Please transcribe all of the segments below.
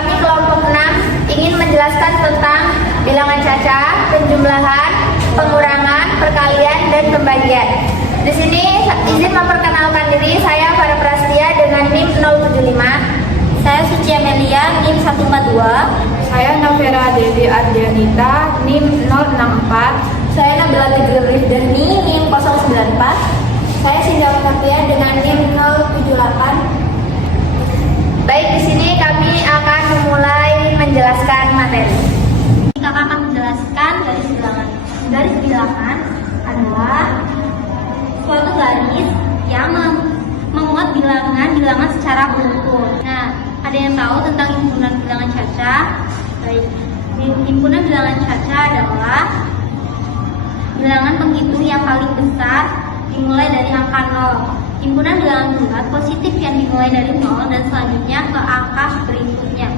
kami kelompok 6 ingin menjelaskan tentang bilangan caca, penjumlahan, pengurangan, perkalian, dan pembagian. Di sini izin memperkenalkan diri, saya Farah Prastia dengan NIM 075. Saya Suci Amelia, NIM 142. Saya Navera Devi Ardianita, NIM 064. Saya Nabila Tigil Rifdani, NIM 094. Saya Sindawa Tapia dengan NIM 078. Baik, di sini kami akan memulai menjelaskan materi. Kita akan menjelaskan garis bilangan. Garis bilangan adalah suatu garis yang memuat bilangan secara berukur. Nah, ada yang tahu tentang himpunan bilangan caca? Baik, himpunan bilangan caca adalah bilangan penghitung yang paling besar dimulai dari angka 0. Himpunan bilangan bulat positif yang dimulai dari 0 dan selanjutnya ke angka berikutnya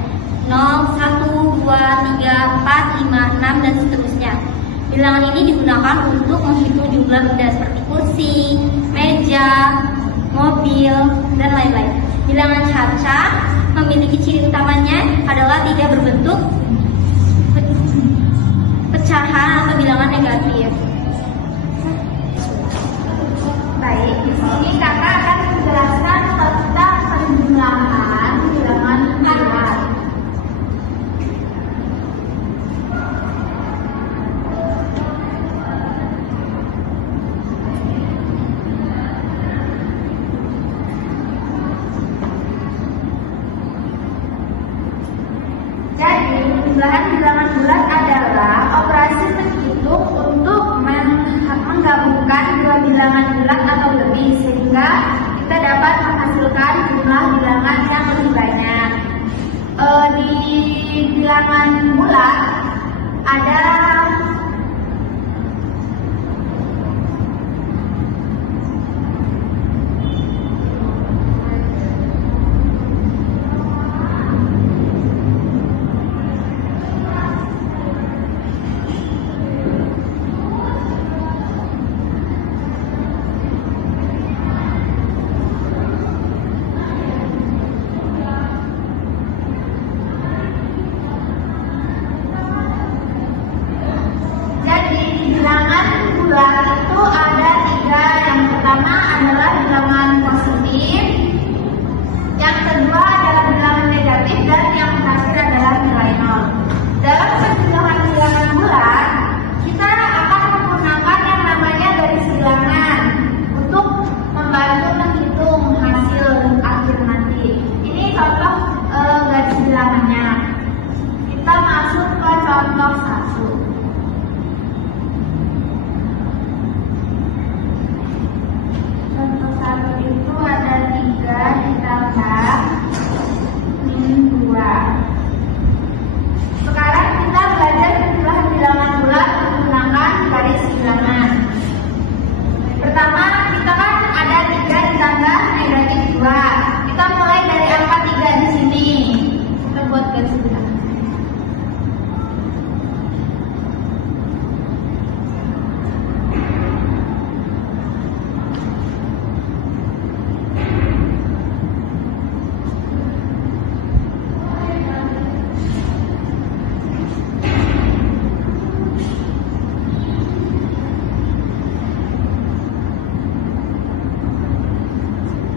0, 1, 2, 3, 4, 5, 6 dan seterusnya. Bilangan ini digunakan untuk menghitung jumlah benda seperti kursi, meja, mobil, dan lain-lain. Bilangan caca memiliki ciri utamanya adalah tidak berbentuk pecahan atau bilangan negatif. Baik, di sini kakak akan menjelaskan tentang penjumlahan bilangan bulat. Jadi, penjumlahan bilangan bulat adalah operasi menghitung untuk menggabungkan dua bilangan bulat atau lebih sehingga kita dapat menghasilkan jumlah bilangan yang lebih banyak. Di bilangan bulat ada bilangan positif, yang kedua adalah bilangan negatif, dan yang terakhir adalah nilai 0. Dalam penjumlahan bilangan bulat, kita akan menggunakan yang namanya garis bilangan untuk membantu menghitung hasil akhir nanti. Ini contoh garis bilangannya. Kita masuk ke contoh 1. Itu ada 3 ditambah min 2. Sekarang kita belajar penjumlahan bilangan bulat menggunakan garis bilangan. Pertama, kita kan ada 3 ditambah negatif 2. Kita mulai dari angka 3 di sini. Kita buat garis bilangan.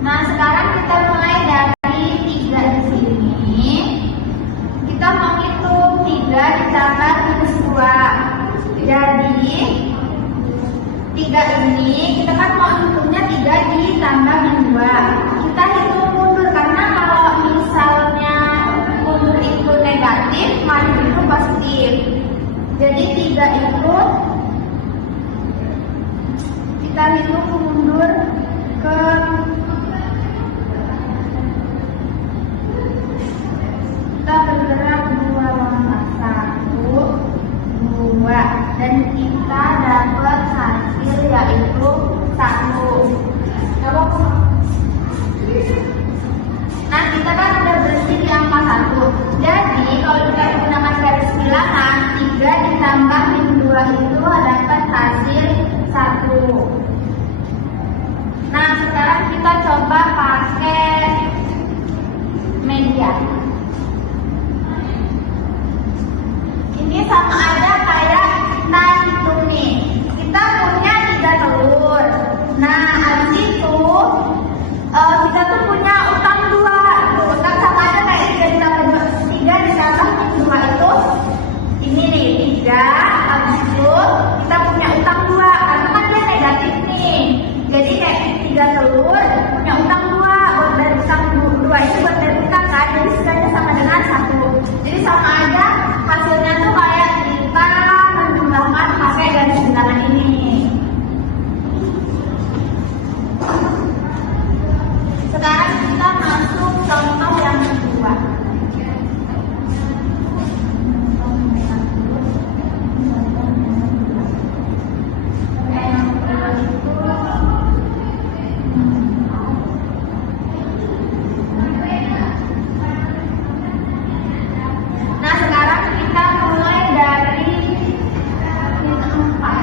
Nah, sekarang kita mulai dari 3 di sini. Kita menghitung 3 ditambah minus 2. Jadi 3 ini kita kan mau hitungnya 3 ditambah minus 2. Kita hitung mundur karena kalau misalnya mundur itu negatif, maju itu positif. Jadi 3 itu kita hitung mundur ke kita bergerak 2 langkah, 1, 2, dan kita dapat hasil yaitu 1. Nah, kita kan udah berhenti di angka 1. Jadi kalau kita menggunakan garis bilangan, 3 ditambah min 2 itu dapat hasil 1. Nah, sekarang kita coba pakai media. sama aja kayak kita hitung nih. Kita punya 3 telur. Nah, habis itu kita tuh punya utang 2. Utang sama aja kayak 3 ditambah 3 ditambah 2 itu ini nih 3. Habis itu kita punya utang 2 karena kan dia negatif nih. Jadi kayak 3 telur punya utang 2. Buat dari utang 2 itu buat dari utang kan. Jadi sisanya sama dengan 1. Jadi sama aja hasilnya tuh kayak kita menjumlahkan pakai garis bilangan ini. Sekarang kita masuk contoh yang kedua. Nah, sekarang kita mulai dari yang keempat.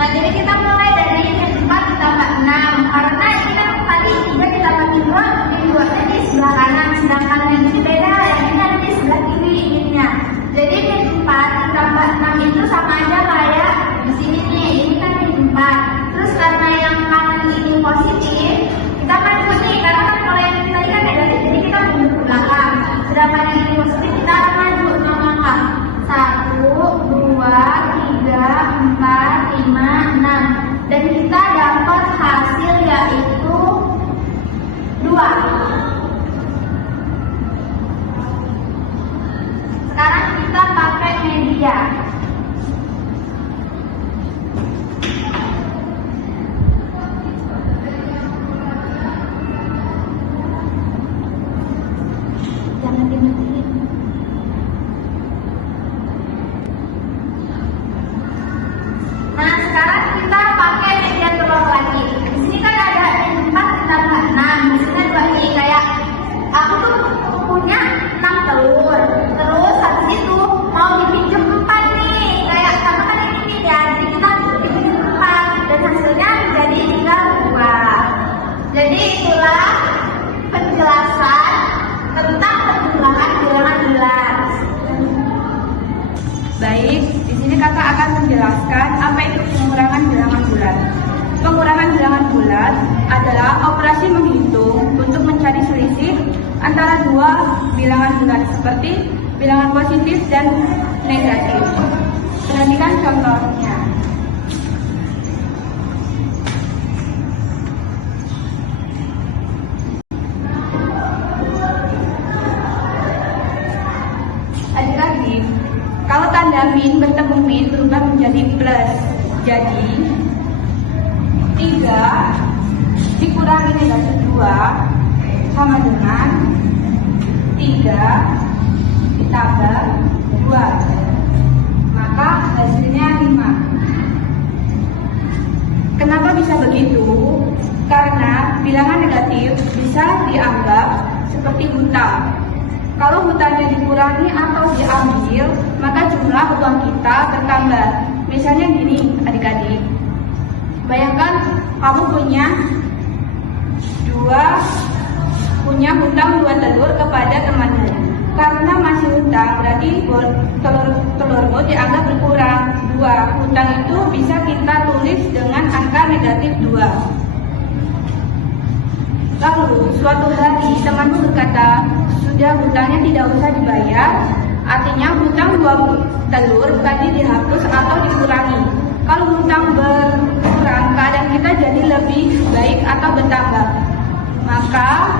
Nah, jadi kita mulai dari yang 4 ditambah 6. Karena ini kan tadi 3 ditambah 2, yang 2-nya di sebelah kanan, sedangkan yang ini beda, yang ini ada di sebelah kiri ininya. Jadi yang 4 ditambah 6 itu sama aja kayak di sini nih, ini kan yang 4. Terus karena yang kanan ini positif, kita kan nih, karena kan kalau yang tadi kan negatif, jadi kita mundur ke belakang. Sedangkan yang ini positif, kita akan maju 6 langkah. 1, 2, 3, 4, 5, 6. Dan kita dapat hasil yaitu 2. Sekarang kita pakai media. Jangan dimatiin. Nah, sekarang kita pakai media telur lagi. Di sini kan ada 4 ditambah 6. Di sini 2 nih, kayak aku tuh punya 6 telur. Terus habis itu mau dipinjam 4 nih. Kayak sama kan ini ya, jadi kita dipinjam 4 dan hasilnya menjadi tinggal 2. Jadi itulah penjelasan tentang penjumlahan bilangan bulat. Baik, di sini kakak akan menjelaskan apa itu pengurangan bilangan bulat. Pengurangan bilangan bulat adalah operasi menghitung untuk mencari selisih antara dua bilangan bulat seperti bilangan positif dan negatif. Perhatikan contohnya. Adik-adik, kalau tanda min bertemu min berubah menjadi plus. Jadi 3 dikurangi negatif 2 sama dengan 3 ditambah 2. Maka hasilnya 5. Kenapa bisa begitu? Karena bilangan negatif bisa dianggap seperti hutang. Kalau hutangnya dikurangi atau diambil, maka jumlah uang kita bertambah. Misalnya gini, adik-adik. Bayangkan kamu punya hutang 2 telur kepada temannya. Karena masih hutang, berarti telurmu dianggap berkurang 2. Hutang itu bisa kita tulis dengan angka negatif 2. Lalu suatu hari temanmu berkata, sudah hutangnya tidak usah dibayar, artinya hutang 2 telur tadi dihapus atau dikurangi. Kalau hutang berkurang, keadaan kita jadi lebih baik atau bertambah. Maka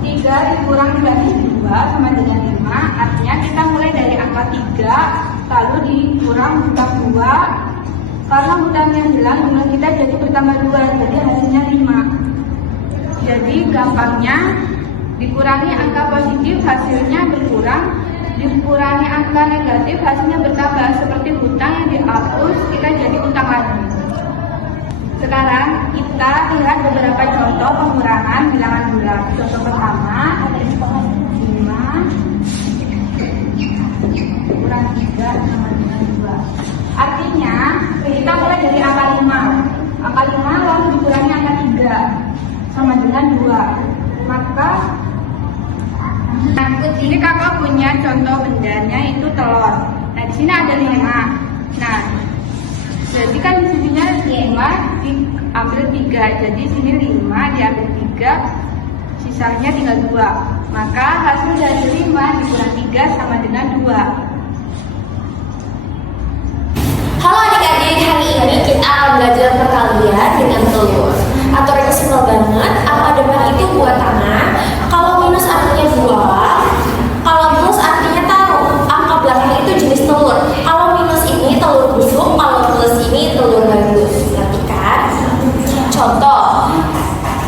3 dikurangi dari 2 sama dengan 5, artinya kita mulai dari angka 3, lalu dikurang hutang 2. Karena hutangnya hilang, jumlah kita jadi bertambah 2, jadi hasilnya 5. Jadi gampangnya dikurangi angka positif hasilnya berkurang, dikurangi angka negatif hasilnya bertambah. Seperti hutang yang dihapus, kita jadi hutang lagi. Sekarang kita lihat beberapa contoh pengurangan bilangan bulat. Contoh pertama, 5 kurang 3 dengan 2. Maka ini kakak punya contoh bendanya itu telur. Nah, di sini ada 5. Nah, jadi kan di sininya 5 diambil 3. Jadi di sini 5 diambil 3, sisanya tinggal 2. Maka hasil dari 5 dikurang 3 sama dengan 2. Halo adik-adik, hari ini kita akan belajar perkalian dengan telur. Aturannya simpel banget, angka depan itu buat tangan, kalau minus artinya buat, kalau plus artinya taruh. Angka belakang itu jenis telur. Kalau minus ini telur busuk, kalau plus ini telur bagus. Perhatikan.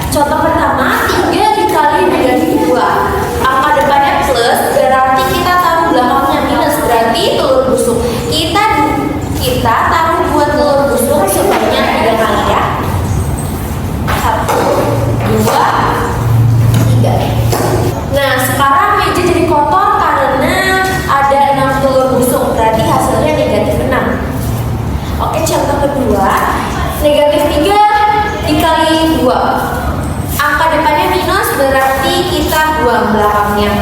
Contoh pertama, 3 dikali negatif 2. Angka depannya plus, berarti kita taruh belakangnya minus, berarti telur busuk. Kita taruh 2 telur busuk sebanyak 3 kali ya. 1, 2, 3. Nah, sekarang meja jadi kotor karena ada 6 telur busuk, berarti hasilnya negatif 6. Oke, contoh kedua, negatif 3 dikali 2. Angka depannya minus, berarti kita buang belakangnya.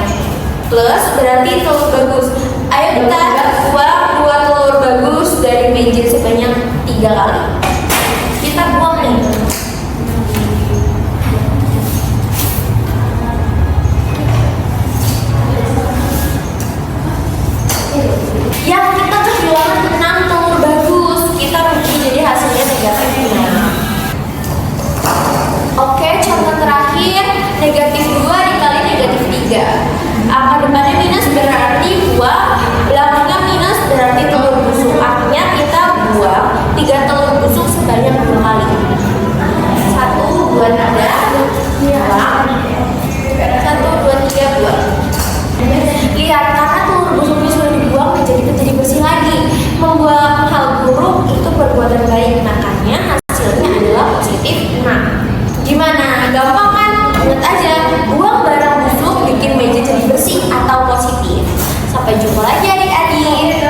Plus, berarti telur bagus. Ayo kita buang 2 telur bagus dari meja sebanyak 3 kali. Kita buang nih. Ya, kita kehilangan 6 telur bagus. Kita rugi, jadi hasilnya negatif 6. Oke, contoh terakhir, negatif 2 dikali negatif 3. Angka depannya minus, berarti buang, belakangnya minus, berarti telur busuk. Artinya kita buang 3 telur busuk sebanyak 2 kali. 1, 2, 3, buang. 1, 2, 3, buang. Lihat, karena telur busuknya sudah dibuang, menjadi bersih lagi. Membuang hal buruk itu perbuatan baik, makanya hasilnya adalah positif 6. Gimana? Gampang kan? Ingat aja, buang barang busuk bikin meja jadi bersih atau positif. Sampai jumpa lagi adik-adik.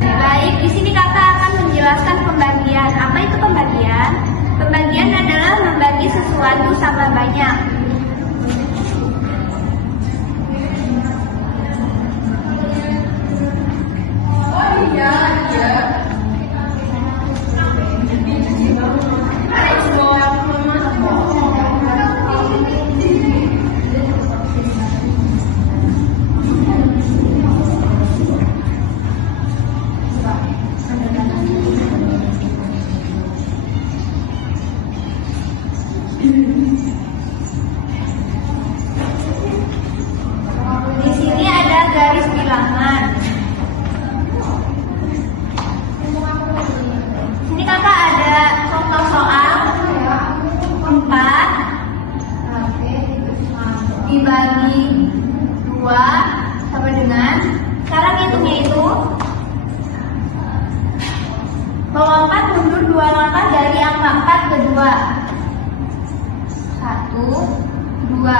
Baik, di sini kakak akan menjelaskan pembagian. Apa itu pembagian? Pembagian adalah membagi sesuatu sama banyak. Di sini ada garis bilangan. Sini kakak ada contoh soal 4 dibagi 2 sama dengan, sekarang hitungnya itu melompat mundur 2 langkah dari angka 4 ke 2. 1, 2.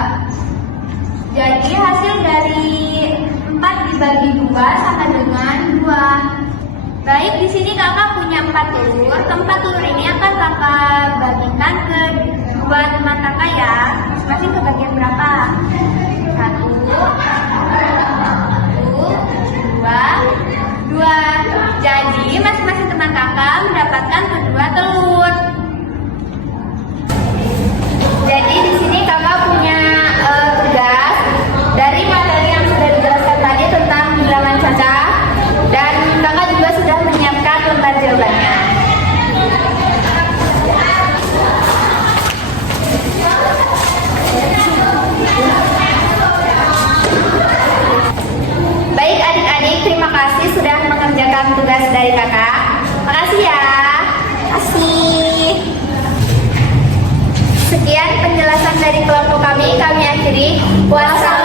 Jadi hasil dari 4 dibagi 2 sama dengan 2. Baik, di sini kakak punya 4 telur. Keempat telur ini akan kakak bagikan ke 2 teman kakak ya. Masing ke bagian berapa? 1, 2. Jadi masing-masing teman kakak mendapatkan kedua telur. Jadi di sini kakak punya tugas dari materi yang sudah dijelaskan tadi tentang bilangan cacah, dan kakak juga sudah menyiapkan lembar jawabannya. Baik adik-adik, terima kasih sudah mengerjakan tugas dari kakak. Makasih ya. Kasih. Sekian penjelasan dari kelompok kami akhiri. Wassalamualaikum.